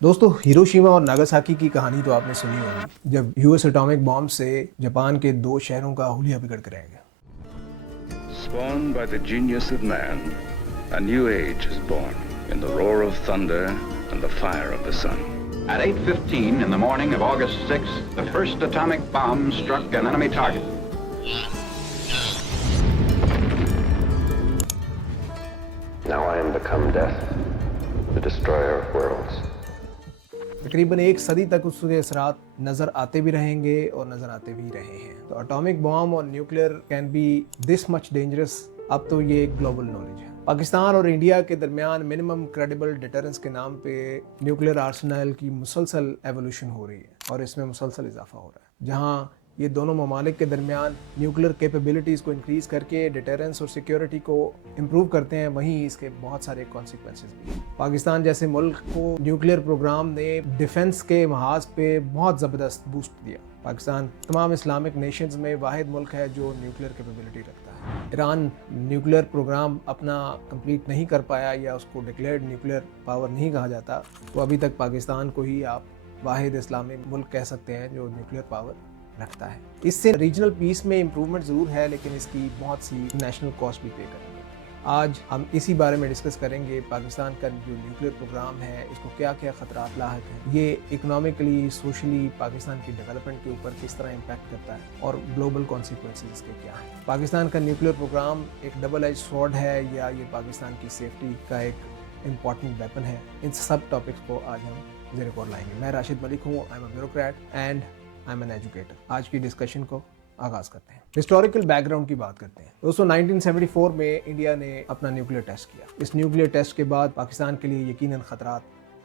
दोस्तों, हिरोशिमा और नागासाकी की कहानी तो आपने सुनी होगी, जब यूएस एटॉमिक बॉम्ब से जापान के दो शहरों का हुलिया बिगड़ कर रह गया। Spawned by the genius of man, a new age is born in the roar of thunder and the fire of the sun. At 8:15 in the morning of August 6th, the first atomic bomb struck an enemy target. Now I am become death, the destroyer of worlds. तकरीबन एक सदी तक उसके असरात नज़र आते भी रहेंगे और नज़र आते भी रहे हैं। तो एटॉमिक बॉम्ब और nuclear can be this much dangerous, अब तो ये एक ग्लोबल नॉलेज है। पाकिस्तान और इंडिया के दरमियान मिनिमम क्रेडिबल डिटरेंस के नाम पे न्यूक्लियर आर्सेनल की मुसलसल एवोल्यूशन हो रही है और इसमें मुसलसल इजाफा हो रहा है। जहाँ ये दोनों ममालिक के दरमियान न्यूक्लियर कैपेबिलिटीज़ को इंक्रीज करके डिटरेंस और सिक्योरिटी को इम्प्रूव करते हैं, वहीं इसके बहुत सारे कॉन्सिक्वेंसेस भी हैं। पाकिस्तान जैसे मुल्क को न्यूक्लियर प्रोग्राम ने डिफेंस के महाज पे बहुत ज़बरदस्त बूस्ट दिया। पाकिस्तान तमाम इस्लामिक नेशंस में वाहिद मुल्क है जो न्यूक्लियर कैपेबिलिटी रखता है। ईरान न्यूक्लियर प्रोग्राम अपना कंप्लीट नहीं कर पाया या उसको डिक्लेयर्ड न्यूक्लियर पावर नहीं कहा जाता, तो अभी तक पाकिस्तान को ही आप वाहिद इस्लामिक मुल्क कह सकते हैं जो न्यूक्लियर पावर रखता है। इससे रीजनल पीस में इम्प्रूवमेंट ज़रूर है, लेकिन इसकी बहुत सी नेशनल कॉस्ट भी पे करेंगे। आज हम इसी बारे में डिस्कस करेंगे, पाकिस्तान का जो न्यूक्लियर प्रोग्राम है इसको क्या क्या ख़तरात लाहक हैं, ये इकोनॉमिकली सोशली पाकिस्तान की डेवलपमेंट के ऊपर किस तरह इम्पैक्ट करता है और ग्लोबल कॉन्सिक्वेंसेस इसके क्या हैं। पाकिस्तान का न्यूक्लियर प्रोग्राम एक डबल एज स्वॉर्ड है या ये पाकिस्तान की सेफ्टी का एक इम्पॉर्टेंट वेपन है। इन सब टॉपिक्स को आज हम ज़ेर गौर लाएंगे। मैं राशिद मलिक हूँ, I am a bureaucrat and I am an educator. आज की डिस्कशन को आगाज़ करते हैं। हिस्टोरिकल बैकग्राउंड की बात करते हैं। दोस्तों, 1974 में इंडिया ने अपना न्यूक्लियर टेस्ट किया। इस न्यूक्लियर टेस्ट के बाद पाकिस्तान के लिए यकीनन खतरात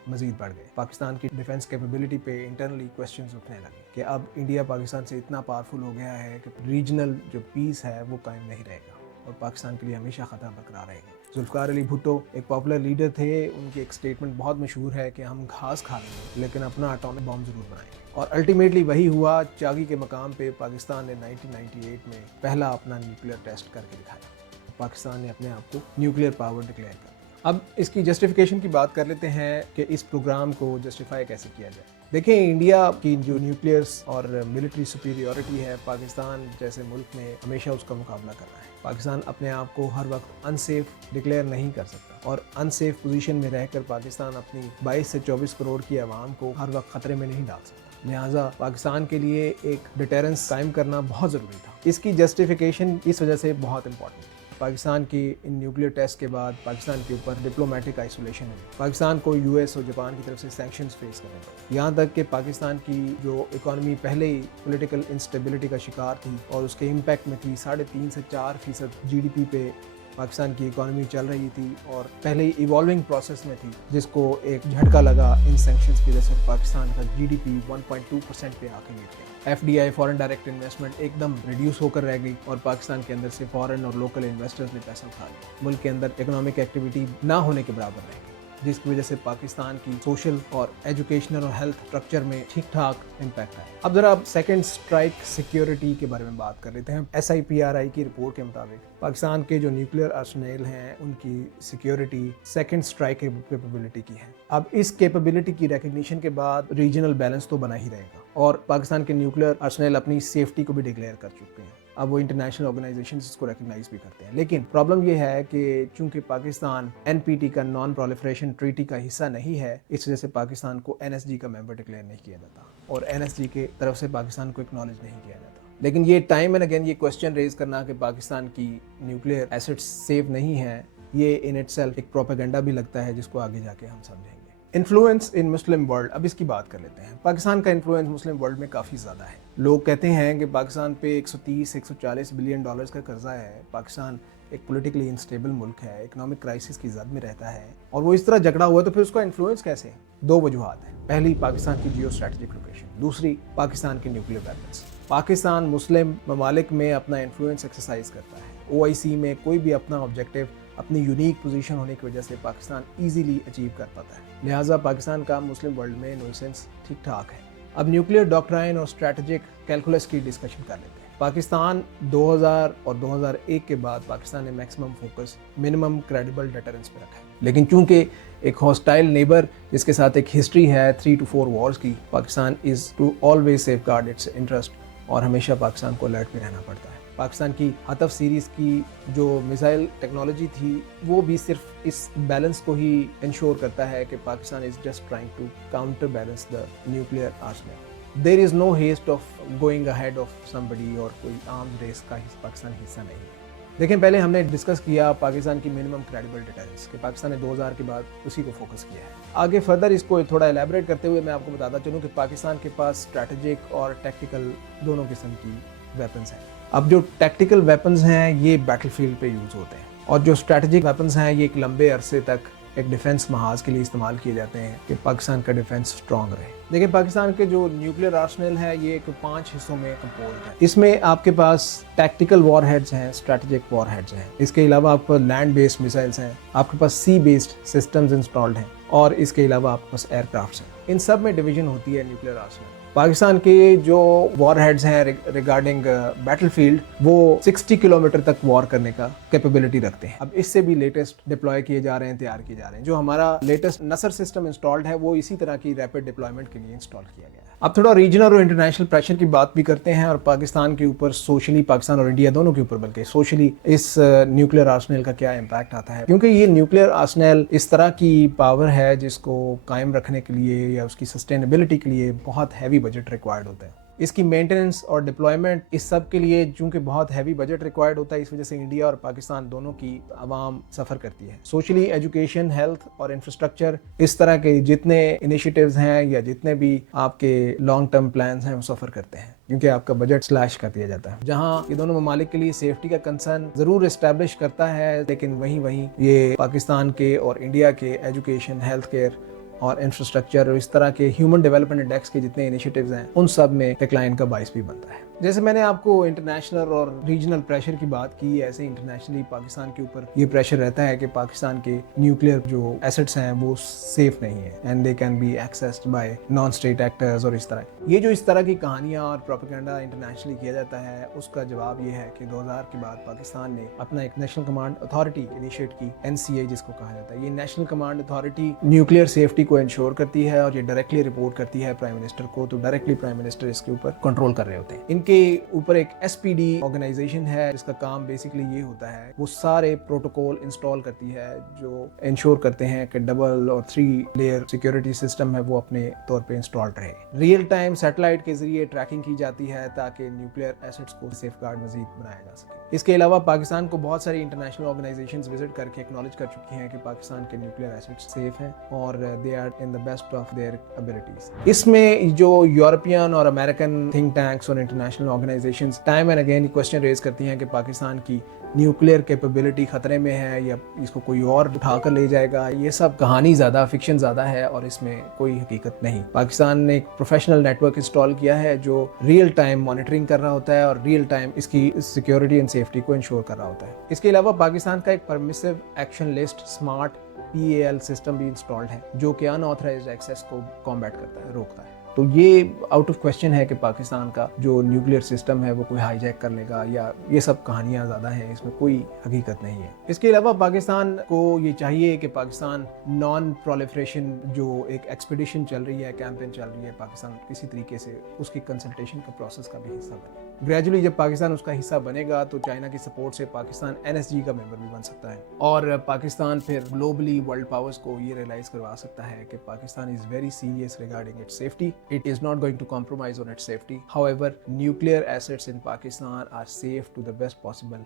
मजीद बढ़ गए। पाकिस्तान की डिफेंस कैपेबिलिटी पे इंटरनली क्वेश्चंस उठने लगे कि अब इंडिया पाकिस्तान से इतना पावरफुल हो गया है कि रीजनल जो पीस है वो कायम नहीं रहेगा और पाकिस्तान के लिए हमेशा ख़तरा बरकरार रहेगा। जुल्फ़िकार अली भुट्टो एक पॉपुलर लीडर थे, उनकी एक स्टेटमेंट बहुत मशहूर है कि हम घास खा लेंगे लेकिन अपना एटॉमिक बॉम्ब ज़रूर बनाएंगे, और अल्टीमेटली वही हुआ। चागी के मकाम पे पाकिस्तान ने 1998 में पहला अपना न्यूक्लियर टेस्ट करके दिखाया। पाकिस्तान ने अपने आप को न्यूक्लियर पावर डिक्लेयर कर दिया। अब इसकी जस्टिफिकेशन की बात कर लेते हैं कि इस प्रोग्राम को जस्टिफाई कैसे किया जाए। देखें, इंडिया की जो न्यूक्लियर्स और मिलिट्री सुपीरियॉरिटी है, पाकिस्तान जैसे मुल्क में हमेशा उसका मुकाबला कर रहा है। पाकिस्तान अपने आप को हर वक्त अनसेफ डिक्लेयर नहीं कर सकता और अनसेफ पोजीशन में रहकर पाकिस्तान अपनी 22 से 24 करोड़ की आवाम को हर वक्त ख़तरे में नहीं डाल सकता। लिहाजा पाकिस्तान के लिए एक डिटेरेंस कायम करना बहुत ज़रूरी था। इसकी जस्टिफिकेशन इस वजह से बहुत इंपॉर्टेंट है। पाकिस्तान की इन न्यूक्लियर टेस्ट के बाद पाकिस्तान के ऊपर डिप्लोमेटिक आइसोलेशन है। पाकिस्तान को यूएस और जापान की तरफ से सैंक्शंस फेस करने पड़े। यहाँ तक कि पाकिस्तान की जो इकॉनमी पहले ही पॉलिटिकल इंस्टेबिलिटी का शिकार थी और उसके इम्पैक्ट में थी, 3.5 से 4% जीडीपी पे पाकिस्तान की इकॉनमी चल रही थी और पहले ही इवॉल्विंग प्रोसेस में थी, जिसको एक झटका लगा इन सैंक्शंस की वजह से। पाकिस्तान का जीडीपी 1.2% पे आके गिर गया। एफडीआई फॉरेन डायरेक्ट इन्वेस्टमेंट एकदम रिड्यूस होकर रह गई और पाकिस्तान के अंदर से फॉरेन और लोकल इन्वेस्टर्स ने पैसा उठा लिया। मुल्क के अंदर इकोनॉमिक एक्टिविटी ना होने के बराबर रह गई, जिसकी वजह से पाकिस्तान की सोशल और एजुकेशनल और हेल्थ स्ट्रक्चर में ठीक ठाक इम्पैक्ट आया। अब जरा सेकंड स्ट्राइक सिक्योरिटी के बारे में बात कर लेते हैं। SIPRI की रिपोर्ट के मुताबिक पाकिस्तान के जो न्यूक्लियर आर्सेनल हैं उनकी सिक्योरिटी सेकंड स्ट्राइक कैपेबिलिटी की है। अब इस कैपेबिलिटी की रिकग्निशन के बाद रीजनल बैलेंस तो बना ही रहेगा और पाकिस्तान के न्यूक्लियर आर्सेनल अपनी सेफ्टी को भी डिक्लेयर कर चुके हैं। अब वो इंटरनेशनल ऑर्गेनाइजेशन इसको रिकग्नाइज भी करते हैं, लेकिन प्रॉब्लम ये है कि चूंकि पाकिस्तान NPT का नॉन प्रोलिफरेशन ट्रीटी का हिस्सा नहीं है, इस वजह से पाकिस्तान को NSG का मेंबर डिक्लेयर नहीं किया जाता और NSG के तरफ से पाकिस्तान को एक्नॉलेज नहीं किया जाता। लेकिन ये टाइम एंड अगेन ये क्वेश्चन रेज करना कि पाकिस्तान की न्यूक्लियर एसेट्स सेफ नहीं है, ये इन इटसेल्फ एक प्रोपेगेंडा भी लगता है, जिसको आगे जाके हम समझेंगे। इन्फ्लुएंस इन मुस्लिम वर्ल्ड, अब इसकी बात कर लेते हैं। पाकिस्तान का इन्फ्लुएंस मुस्लिम वर्ल्ड में काफ़ी ज़्यादा है। लोग कहते हैं कि पाकिस्तान पे 130-140 बिलियन डॉलर्स का कर्जा है। पाकिस्तान एक पॉलिटिकली अनस्टेबल मुल्क है, इकोनॉमिक क्राइसिस की जद में रहता है और वो इस तरह जकड़ा हुआ है, तो फिर उसका इन्फ्लुएंस कैसे है? दो वजूहत हैं। पहली, पाकिस्तान की जियो स्ट्रेटेजिक लोकेशन, दूसरी पाकिस्तान के न्यूक्लियर वेपन्स। पाकिस्तान मुस्लिम ममालिक में अपना इन्फ्लुएंस एक्सरसाइज करता है। OIC में कोई भी अपना ऑब्जेक्टिव अपनी यूनिक पोजीशन होने की वजह से पाकिस्तान इजीली अचीव कर पाता है। लिहाजा पाकिस्तान का मुस्लिम वर्ल्ड में नॉइसेंस ठीक ठाक है। अब न्यूक्लियर डॉक्ट्राइन और स्ट्रैटेजिक कैलकुलस की डिस्कशन कर लेते हैं। पाकिस्तान 2000 और 2001 के बाद पाकिस्तान ने maximum focus minimum credible deterrence पे रखा है, लेकिन चूंकि एक हॉस्टाइल नेबर जिसके साथ एक हिस्ट्री है 3 to 4 वॉर्स की, Pakistan is to always safeguard its interest और हमेशा पाकिस्तान को अलर्ट में रहना पड़ता है। पाकिस्तान की हतफ सीरीज़ की जो मिसाइल टेक्नोलॉजी थी वो भी सिर्फ इस बैलेंस को ही इंश्योर करता है कि Pakistan is just trying to counter balance the nuclear arsenal. There is no haste of going ahead of somebody और कोई आर्म्स रेस का पाकिस्तान हिस्सा नहीं है। लेकिन पहले हमने डिस्कस किया पाकिस्तान की मिनिमम क्रेडिबल डिटेरेंस कि पाकिस्तान ने 2000 के बाद उसी को फोकस किया है। आगे फर्दर इसको थोड़ा एलैबोरेट करते हुए मैं आपको बताता चलूँ कि पाकिस्तान के पास स्ट्रैटेजिक और टैक्टिकल दोनों किस्म की वेपन्स हैं। अब जो टैक्टिकल वेपन्स हैं ये बैटलफील्ड पे यूज़ होते हैं और जो स्ट्रैटेजिक वेपन्स हैं ये एक लंबे अरसे तक एक डिफेंस महाज के लिए इस्तेमाल किए जाते हैं कि पाकिस्तान का डिफेंस स्ट्रॉन्ग रहे। देखिए पाकिस्तान के जो न्यूक्लियर आर्सेनल है ये एक 5 हिस्सों में कंपोज्ड है। इसमें आपके पास टैक्टिकल वॉर हेड्स हैं, स्ट्रैटेजिक वॉर हेड्स हैं, इसके अलावा आपको लैंड बेस्ड मिसाइल्स हैं, आपके पास सी बेस्ड सिस्टम्स इंस्टॉल्ड हैं और इसके अलावा आपके पास एयरक्राफ्ट्स हैं। इन सब में डिवीजन होती है न्यूक्लियर आर्सेनल। पाकिस्तान के जो वॉर हेड्स हैं रिगार्डिंग बैटलफील्ड वो 60 किलोमीटर तक वॉर करने का कैपेबिलिटी रखते हैं। अब इससे भी लेटेस्ट डिप्लॉय किए जा रहे हैं, तैयार किए जा रहे हैं। जो हमारा लेटेस्ट नसर सिस्टम इंस्टॉल्ड है वो इसी तरह की रैपिड डिप्लॉयमेंट के लिए इंस्टॉल किया गया है। अब थोड़ा रीजनल और इंटरनेशनल प्रेशर की बात भी करते हैं और पाकिस्तान के ऊपर सोशली, पाकिस्तान और इंडिया दोनों के ऊपर बल्कि सोशली इस न्यूक्लियर आर्सेनल का क्या इम्पैक्ट आता है, क्योंकि ये न्यूक्लियर आर्सेनल इस तरह की पावर है जिसको कायम रखने के लिए या उसकी सस्टेनेबिलिटी के लिए बहुत हैवी बजट रिक्वायर्ड होता है। इसकी मेंटेनेंस और डिप्लॉयमेंट इस सब के लिए चूंकि बहुत हैवी बजट रिक्वायर्ड होता है, इस वजह से इंडिया और पाकिस्तान दोनों की आवाम सफ़र करती है। सोशली, एजुकेशन, हेल्थ और इंफ्रास्ट्रक्चर, इस तरह के जितने इनिशिएटिव्स हैं या जितने भी आपके लॉन्ग टर्म प्लान्स हैं वो सफ़र करते हैं क्योंकि आपका बजट स्लैश कर दिया जाता है। जहाँ ये दोनों ममालिक के लिए सेफ्टी का कंसर्न ज़रूर इस्टेब्लिश करता है, लेकिन वहीं ये पाकिस्तान के और इंडिया के एजुकेशन, हेल्थ केयर और इंफ्रास्ट्रक्चर और इस तरह के ह्यूमन डेवलपमेंट इंडेक्स के जितने इनिशिएटिव्स हैं उन सब में डिक्लाइन का बाइस भी बनता है। जैसे मैंने आपको इंटरनेशनल और रीजनल प्रेशर की बात की, ऐसे इंटरनेशनली पाकिस्तान के ऊपर ये प्रेशर रहता है कि पाकिस्तान के न्यूक्लियर जो एसेट्स हैं वो सेफ नहीं है and they can be accessed bye non state actors और इस तरह। ये जो इस तरह की कहानियाँ और प्रोपेगेंडा इंटरनेशनली किया जाता है उसका जवाब ये है कि 2000 के बाद पाकिस्तान ने अपना एक नेशनल कमांड अथॉरिटी इनिशिएट की, NCA जिसको कहा जाता है। ये national command authority nuclear safety को इंश्योर करती है और ये डायरेक्टली रिपोर्ट करती है प्राइम मिनिस्टर को, तो डायरेक्टली प्राइम मिनिस्टर इसके ऊपर कंट्रोल कर रहे होते हैं। इनके ऊपर एक SPD ऑर्गेनाइजेशन है जिसका काम बेसिकली ये होता है, वो सारे प्रोटोकॉल इंस्टॉल करती है जो इंश्योर करते हैं कि डबल और 3 लेयर सिक्योरिटी सिस्टम है वो अपने तौर पे इंस्टॉल्ड रहे। रियल टाइम सैटेलाइट के जरिए ट्रैकिंग की जाती है ताकि न्यूक्लियर एसेट्स को सेफगार्ड मजीद बनाया जा सके। इसके अलावा पाकिस्तान को बहुत सारी इंटरनेशनल ऑर्गेनाइजेशंस विजिट करके एक्नॉलेज कर चुकी हैं कि पाकिस्तान के न्यूक्लियर एसेट्स सेफ हैं और they are in the best of their abilities. इसमें जो यूरोपियन और अमेरिकन थिंक टैंक्स और international organisations time and again question raise करती हैं कि पाकिस्तान की न्यूक्लियर कैपेबिलिटी खतरे में है या इसको कोई और उठा कर ले जाएगा। ये सब कहानी ज़्यादा, फिक्शन ज़्यादा है और इसमें कोई हकीकत नहीं। पाकिस्तान ने एक प्रोफेशनल नेटवर्क इंस्टॉल किया है जो रियल टाइम मॉनिटरिंग कर रहा होता है और रियल टाइम इसकी सिक्योरिटी एंड सेफ्टी को इंश्योर कर रहा होता है। इसके अलावा पाकिस्तान का एक permissive action list smart PAL system भी इंस्टॉल्ड है जो कि अनऑथराइज्ड एक्सेस को कॉम्बैट करता है, रोकता है। तो ये आउट ऑफ क्वेश्चन है कि पाकिस्तान का जो न्यूक्लियर सिस्टम है वो कोई हाईजैक कर लेगा या ये सब कहानियां ज़्यादा हैं, इसमें कोई हकीकत नहीं है। इसके अलावा पाकिस्तान को ये चाहिए कि पाकिस्तान नॉन प्रोलिफरेशन जो एक एक्सपीडिशन चल रही है, कैंपेन चल रही है, पाकिस्तान किसी तरीके से उसकी कंसल्टेशन का प्रोसेस का भी हिस्सा बने। ग्रेजुअली जब पाकिस्तान उसका हिस्सा बनेगा तो चाइना की सपोर्ट से पाकिस्तान NSG का मेंबर भी बन सकता है और पाकिस्तान फिर ग्लोबली वर्ल्ड पावर्स को ये रियलाइज करवा सकता है कि Pakistan is very serious regarding it's safety. It is not going to compromise on its safety. However, nuclear assets in Pakistan are safe to the best possible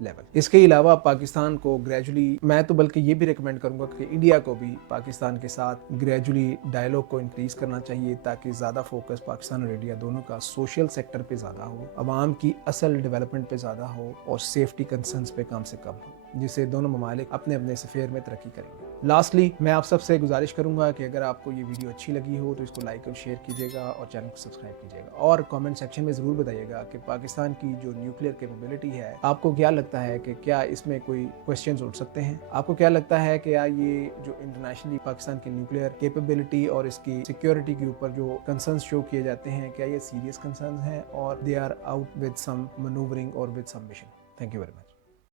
level. इसके अलावा पाकिस्तान को gradually, मैं तो बल्कि ये भी रिकमेंड करूँगा कि इंडिया को भी पाकिस्तान के साथ ग्रेजुअली डायलॉग को इंक्रीज करना चाहिए ताकि ज़्यादा फोकस पाकिस्तान और इंडिया दोनों का सोशल सेक्टर पे ज़्यादा हो, आवाम की असल डेवलपमेंट पे ज़्यादा हो और सेफ्टी कंसर्न्स पे कम से कम हो, जिससे दोनों ममालिक अपने अपने स्फीयर में तरक्की करेंगे। लास्टली मैं आप सबसे गुजारिश करूंगा कि अगर आपको ये वीडियो अच्छी लगी हो तो इसको लाइक और शेयर कीजिएगा और चैनल को सब्सक्राइब कीजिएगा और कमेंट सेक्शन में ज़रूर बताइएगा कि पाकिस्तान की जो न्यूक्लियर कैपेबिलिटी है, आपको क्या लगता है कि क्या इसमें कोई क्वेश्चंस उठ सकते हैं? आपको क्या लगता है कि यार ये जो इंटरनेशनली पाकिस्तान की न्यूक्लियर कैपेबिलिटी और इसकी सिक्योरिटी के ऊपर जो कंसर्न्स शो किए जाते हैं, क्या ये सीरियस कंसर्न्स हैं और they are out with some manoeuvring और with some mission? Thank you very much.